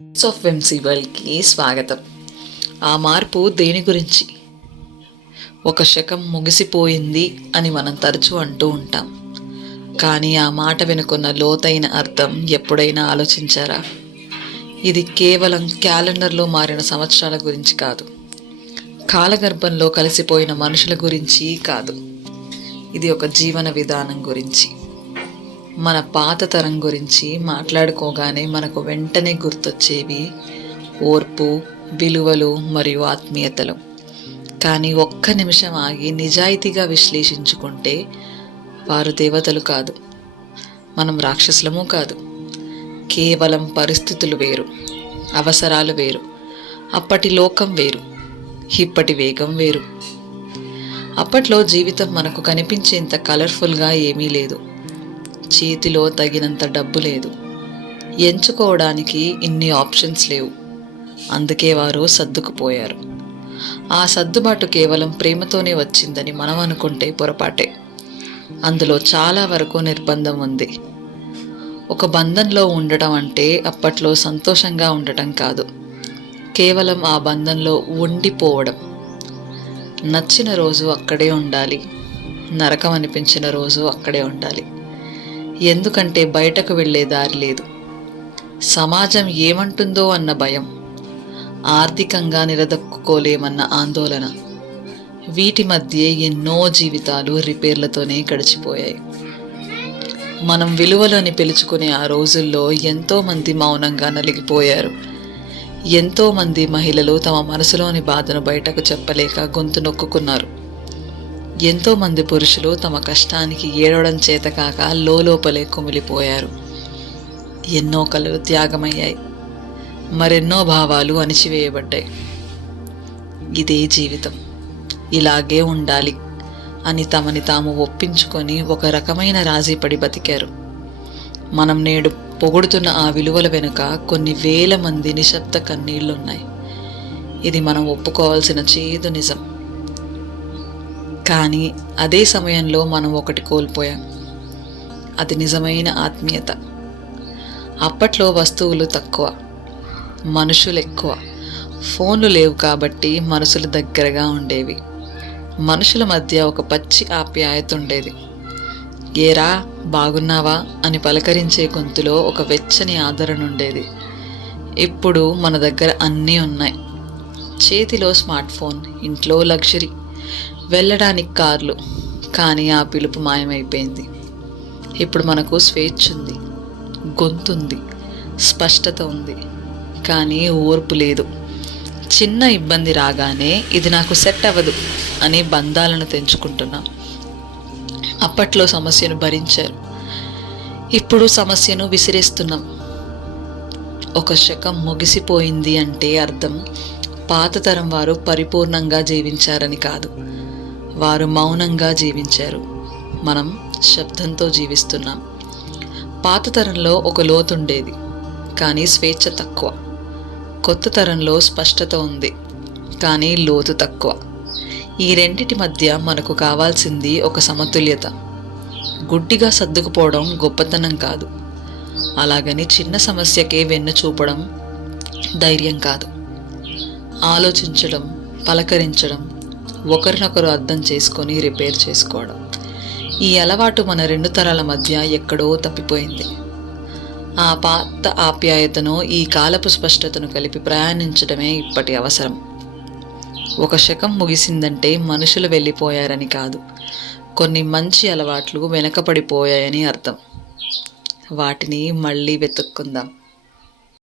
Of వెంసీబల్కి స్వాగతం. ఆ మార్పు దేని గురించి? ఒక శకం ముగిసిపోయింది అని మనం తరచూ అంటూ ఉంటాం. కానీ ఆ మాట వెనుకున్న లోతైన అర్థం ఎప్పుడైనా ఆలోచించారా? ఇది కేవలం క్యాలెండర్లో మారిన సంవత్సరాల గురించి కాదు, కాలగర్భంలో కలిసిపోయిన మనుషుల గురించి కాదు. ఇది ఒక జీవన విధానం గురించి. మన పాత తరం గురించి మాట్లాడుకోగానే మనకు వెంటనే గుర్తొచ్చేవి ఓర్పు, విలువలు మరియు ఆత్మీయతలు. కానీ ఒక్క నిమిషం ఆగి నిజాయితీగా విశ్లేషించుకుంటే వారు దేవతలు కాదు, మనం రాక్షసులము కాదు. కేవలం పరిస్థితులు వేరు, అవసరాలు వేరు. అప్పటి లోకం వేరు, ఇప్పటి వేగం వేరు. అప్పట్లో జీవితం మనకు కనిపించేంత కలర్ఫుల్గా ఏమీ లేదు. చేతిలో తగినంత డబ్బు లేదు, ఎంచుకోవడానికి ఇన్ని ఆప్షన్స్ లేవు. అందుకే వారు సర్దుకుపోయారు. ఆ సర్దుబాటు కేవలం ప్రేమతోనే వచ్చిందని మనం అనుకుంటే పొరపాటే. అందులో చాలా వరకు నిర్బంధం ఉంది. ఒక బంధంలో ఉండటం అంటే అప్పట్లో సంతోషంగా ఉండటం కాదు, కేవలం ఆ బంధంలో ఉండిపోవడం. నచ్చిన రోజు అక్కడే ఉండాలి, నరకం అనిపించిన రోజు అక్కడే ఉండాలి. ఎందుకంటే బయటకు వెళ్ళే దారి లేదు. సమాజం ఏమంటుందో అన్న భయం, ఆర్థికంగా నిలదొక్కుకోలేమన్న ఆందోళన. వీటి మధ్య ఎన్నో జీవితాలు రిపేర్లతోనే గడిచిపోయాయి. మనం విలువలని పిలుచుకునే ఆ రోజుల్లో ఎంతోమంది మౌనంగా నలిగిపోయారు. ఎంతోమంది మహిళలు తమ మనసులోని బాధను బయటకు చెప్పలేక గొంతు నొక్కుకున్నారు. ఎంతోమంది పురుషులు తమ కష్టానికి ఏడవడం చేతకాక లోపలే కుమిలిపోయారు. ఎన్నో కలలు త్యాగమయ్యాయి, మరెన్నో భావాలు అణిచివేయబడ్డాయి. ఇదే జీవితం, ఇలాగే ఉండాలి అని తమని తాము ఒప్పించుకొని ఒక రకమైన రాజీపడి బతికారు. మనం నేడు పొగుడుతున్న ఆ విలువల వెనుక కొన్ని వేల మంది నిశ్శబ్ద కన్నీళ్లున్నాయి. ఇది మనం ఒప్పుకోవాల్సిన చేదు నిజం. కానీ అదే సమయంలో మనం ఒకటి కోల్పోయాం, అది నిజమైన ఆత్మీయత. అప్పట్లో వస్తువులు తక్కువ, మనుషులు ఎక్కువ. ఫోన్లు లేవు కాబట్టి మనసులు దగ్గరగా ఉండేవి. మనుషుల మధ్య ఒక పచ్చి ఆప్యాయత ఉండేది. ఏరా బాగున్నావా అని పలకరించే గొంతులో ఒక వెచ్చని ఆదరణ ఉండేది. ఇప్పుడు మన దగ్గర అన్నీ ఉన్నాయి. చేతిలో స్మార్ట్ ఫోన్, ఇంట్లో లగ్జరీ, వెళ్ళడానికి కార్లు. కానీ ఆ పిలుపు మాయమైపోయింది. ఇప్పుడు మనకు స్వేచ్ఛ ఉంది, గొంతుంది, స్పష్టత ఉంది. కానీ ఓర్పు లేదు. చిన్న ఇబ్బంది రాగానే ఇది నాకు సెట్ అవ్వదు అని బంధాలను తెంచుకుంటున్నాం. అప్పట్లో సమస్యను భరించారు, ఇప్పుడు సమస్యను విసిరేస్తున్నాం. ఒక శకం ముగిసిపోయింది అంటే అర్థం పాత తరం వారు పరిపూర్ణంగా జీవించారని కాదు, వారు మౌనంగా జీవించారు. మనం శబ్దంతో జీవిస్తున్నాం. పాత తరంలో ఒక లోతుండేది, కానీ స్వేచ్ఛ తక్కువ. కొత్త తరంలో స్పష్టత ఉంది, కానీ లోతు తక్కువ. ఈ రెండిటి మధ్య మనకు కావాల్సింది ఒక సమతుల్యత. గుడ్డిగా సర్దుకుపోవడం గొప్పతనం కాదు, అలాగని చిన్న సమస్యకే వెన్ను చూపడం ధైర్యం కాదు. ఆలోచించడం, పలకరించడం, ఒకరినొకరు అర్థం చేసుకొని రిపేర్ చేసుకోవడం, ఈ అలవాటు మన రెండు తరాల మధ్య ఎక్కడో తప్పిపోయింది. ఆ పాత ఆప్యాయతను, ఈ కాలపు స్పష్టతను కలిపి ప్రయాణించడమే ఇప్పటి అవసరం. ఒక శకం ముగిసిందంటే మనుషులు వెళ్ళిపోయారని కాదు, కొన్ని మంచి అలవాట్లు వెనకపడిపోయాయని అర్థం. వాటిని మళ్ళీ వెతుక్కుందాం.